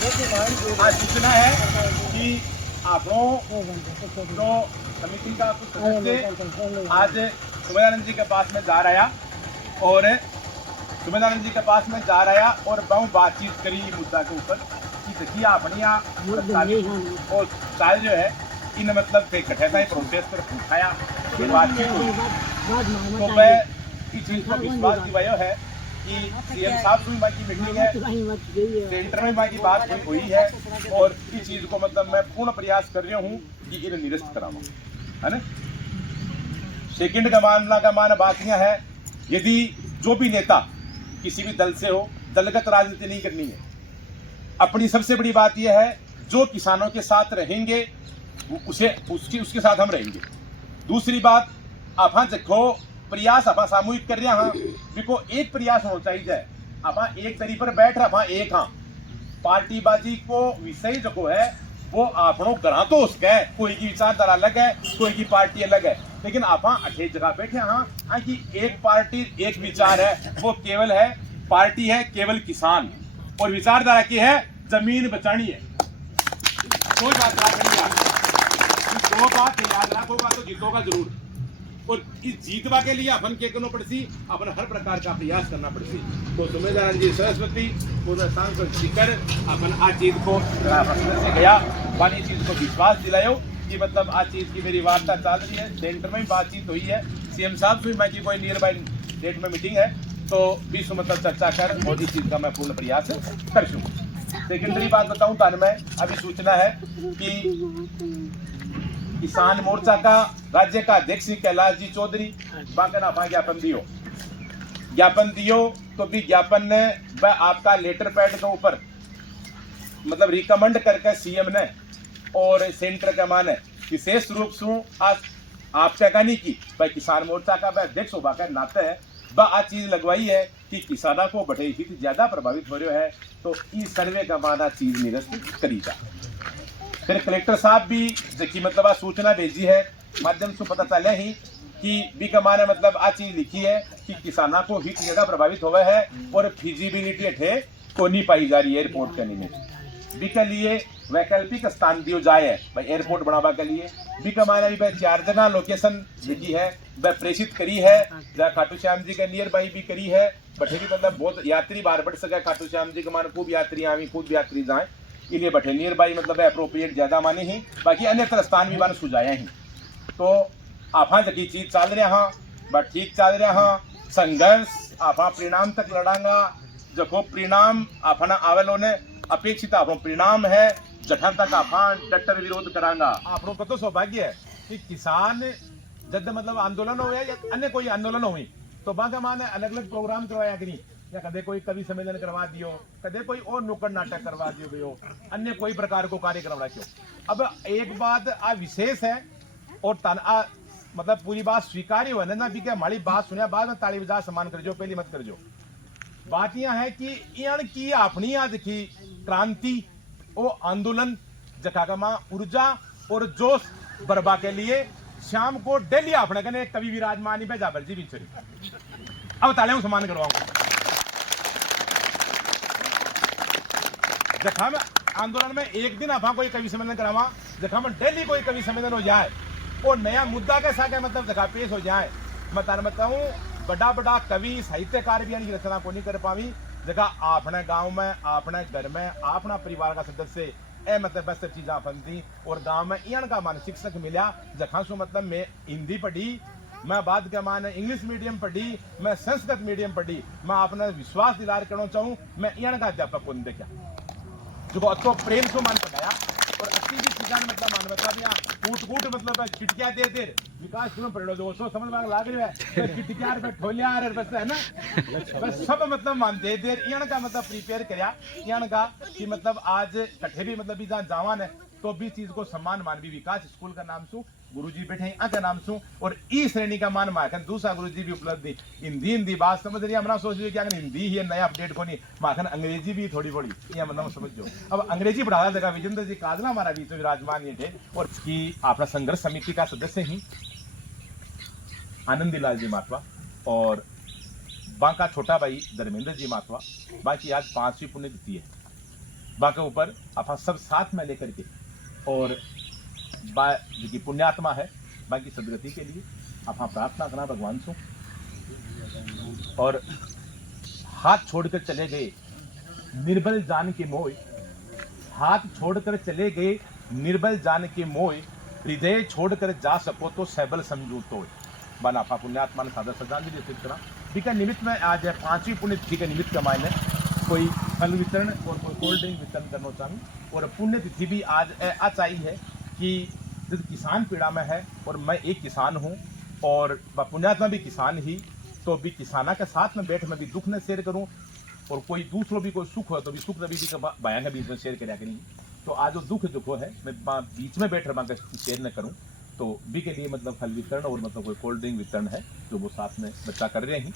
आज सूचना है कि आपको जो समिति का कुछ सदस्य आज सुमेधानंद जी के पास में जा रहा और सुमेधानंद जी के पास में जा रहा और बहुत बातचीत करी मुद्दा के ऊपर कि देखिए अपनी और साल जो है इन मतलब थे कठे था प्रोटेस्ट पर उठाया बातचीत हुई तो मैं इस चीज को विश्वास दिवाया है कि सीएम साहब की माँ की मीटिंग है सेंटर में माँ की बात हुई है और इस चीज को मतलब मैं पूर्ण प्रयास कर रहा हूँ कि इन्हें निरस्त कराऊं, है ना। सेकंड का माना बात यह है यदि जो भी नेता किसी भी दल से हो दलगत राजनीति नहीं करनी है। अपनी सबसे बड़ी बात यह है जो किसानों के साथ रहेंगे उसके साथ हम रहेंगे। दूसरी बात आप देखो प्रयास आप सामूहिक कर रहे हाँ देखो एक प्रयास होना चाहिए आप एक तरी पर बैठ रहा एक हाँ पार्टीबाजी को विषय जो है वो आपनों ग्रह तो उसका है कोई की विचारधारा अलग है कोई की पार्टी अलग है लेकिन आप अठे जगह बैठे हाँ कि एक पार्टी एक विचार है वो केवल है पार्टी है केवल किसान और विचारधारा की है जमीन बचानी है। कोई बात दो बात याद रखोगा तो जीतोगा जरूर और इस जीतवा के लिए अपन के करना पड़सी अपन हर प्रकार का प्रयास करना पड़सी। तो सुमेधानंद जी सरस्वती शिकर अपन आज चीज को से गया वाली चीज को विश्वास दिलायो कि मतलब आज चीज की मेरी वार्ता चल रही है सेंटर में बातचीत हुई है सीएम साहब से मैं की कोई नियर बाय डेट में मीटिंग है तो विश्व मतलब चर्चा कर मोदी चीज का मैं पूर्ण प्रयास कर सकूँ। सेकेंडरी बात बताऊं तो मैं अभी सूचना है कि किसान मोर्चा का राज्य का अध्यक्ष कैलाश जी चौधरी बाकन आप ज्ञापन दियो तो भी ज्ञापन ने आपका लेटर पैड के ऊपर मतलब रिकमेंड करके सीएम ने और सेंटर के माने विशेष रूप से आज आपका कहनी की भाई किसान मोर्चा का अध्यक्ष होगा का नाते है आ चीज लगवाई है कि किसानों को बड़े हित ज्यादा प्रभावित हो रहे है तो इस सर्वे का माना चीज निरस्त करीगा। फिर कलेक्टर साहब भी देखिए मतलब आ सूचना भेजी है माध्यम से पता चला ही कि बी कमाने मतलब आ चीज लिखी है कि किसानों को हित ज्यादा प्रभावित हुआ है और फिजिबिलिटी है को नहीं पाई जा रही है एयरपोर्ट करने में बी के लिए वैकल्पिक स्थान दियो जाए भाई एयरपोर्ट बढ़ावा के लिए बी कमाने भी भाई 4 जना लोकेशन लिखी है वह प्रेषित करी है जहाँ खाटू श्याम जी के नियर बाई भी करी है बठे भी मतलब बहुत यात्री बाहर बढ़ सके खाटू श्याम जी के मान खूब यात्री आवी खूब यात्री जाए इसलिए बठे नियर बाई मतलब अप्रोप्रिएट ज्यादा माने ही बाकी अन्य स्थान भी मान सुझाया ही तो आप जकी चीज चल रहे हाँ बट ठीक चल रहे हाँ संघर्ष आप परिणाम तक लड़ांगा जको परिणाम अपना आवलों ने अपेक्षित आप परिणाम है जहाँ तक आप डटर विरोध करांगा। आप लोग को तो सौभाग्य है कि किसान जब मतलब आंदोलन हो या अन्य कोई आंदोलन हुई तो बाका माने अलग अलग प्रोग्राम करवाया कि नहीं या कदे कोई कवि सम्मेलन करवा दियो कदे कोई और नुक्कड़ नाटक करवा दियो गयो अन्य कोई प्रकार को कार्यक्रम रखियो। अब एक बात आ विशेष है और मतलब पूरी बात स्वीकार्य हो ना भी हमारी बात सुनिया बाद में ताली बजा सम्मान कर जो पहली मत कर जो बात यह है कि इन की अपनी आज की क्रांति वो आंदोलन जकागमा ऊर्जा और जोश बरबा के लिए शाम को डेली अपने कने कवि विराजमान भेजा बरजी बिचरी अब तालियों सम्मान करवाऊंगा जखा में आंदोलन में एक दिन आप कोई कवि सम्मेलन करावा जखा में डेली कोई कवि सम्मेलन हो जाए और नया मुद्दा के साथ मतलब जगह पेश हो जाए मैं तान बताऊं बड़ा बड़ा कवि साहित्यकार भी की रचना को नहीं कर पावी जगह अपने गांव में अपने घर में अपना परिवार का सदस्य ए मतलब बस चीजा बनती और गांव में इन का मान शिक्षक मिला जखा सो मतलब मैं हिंदी पढ़ी मैं बाद के मान इंग्लिश मीडियम पढ़ी मैं संस्कृत मीडियम पढ़ी मैं अपना विश्वास दिलार करना चाहूँ मैं इन का अध्यापक को नहीं देखा जो अच्छो प्रेम से मान पढ़ाया और अच्छी भी चीजा मतलब मान मतलब कूट मतलब खिटकिया दे दे विकास क्यों पढ़ो जो सो समझ में लाग रहा है खिटकिया पे ठोलिया बस है ना बस सब मतलब मान दे दे इन का मतलब प्रिपेयर करया इन का कि मतलब आज कठे भी मतलब भी जहाँ जावान है तो भी चीज को सम्मान मानवी विकास स्कूल का नाम सु गुरुजी बैठे के नाम सु और ई श्रेणी का मान माखन दूसरा गुरुजी भी उपलब्धि हिंदी बात समझ रही हमरा सोच रही कि अगर हिंदी ही नया अपडेट को नहीं माखन अंग्रेजी भी थोड़ी बड़ी ये मतलब समझ जो अब अंग्रेजी पढ़ाया जगह विजेंद्र जी काजला हमारा बीच विराजमान ये थे और की अपना संघर्ष समिति का सदस्य ही आनंदीलाल जी माथवा और बांका छोटा भाई धर्मेंद्र जी माथवा बाकी आज 5वीं पुण्यतिथि है बाके ऊपर आप सब साथ में लेकर के और जो पुण्यात्मा है बाकी सदगति के लिए आप प्रार्थना करना भगवान से। और हाथ छोड़कर चले गए निर्बल जान के मोय, हाथ छोड़कर चले गए निर्बल जान के मोय, हृदय छोड़कर जा सको तो सैबल समझू तो बना आपा पुण्यात्मा ने सादर श्रद्धांजलि अर्पित करा। बिका निमित्त में आज है 5वीं पुण्यतिथि के निमित्त का मायने कोई फल वितरण और कोई कोल्ड ड्रिंक वितरण करना चाहिए। और पुण्यतिथि भी आज आई है कि जब किसान पीड़ा में है और मैं एक किसान हूँ और पुण्यात्मा भी किसान ही, तो भी किसाना के साथ में बैठ मैं भी दुख न शेयर करूँ और कोई दूसरों भी कोई सुख हो तो भी सुख भी बयान के बीच में शेयर करा करेंगे। तो आज जो दुख हो है मैं बीच में बैठ रहा शेयर न करूँ, तो भी के लिए मतलब फल वितरण और मतलब कोई कोल्ड ड्रिंक वितरण है जो वो साथ में बच्चा कर रहे हैं।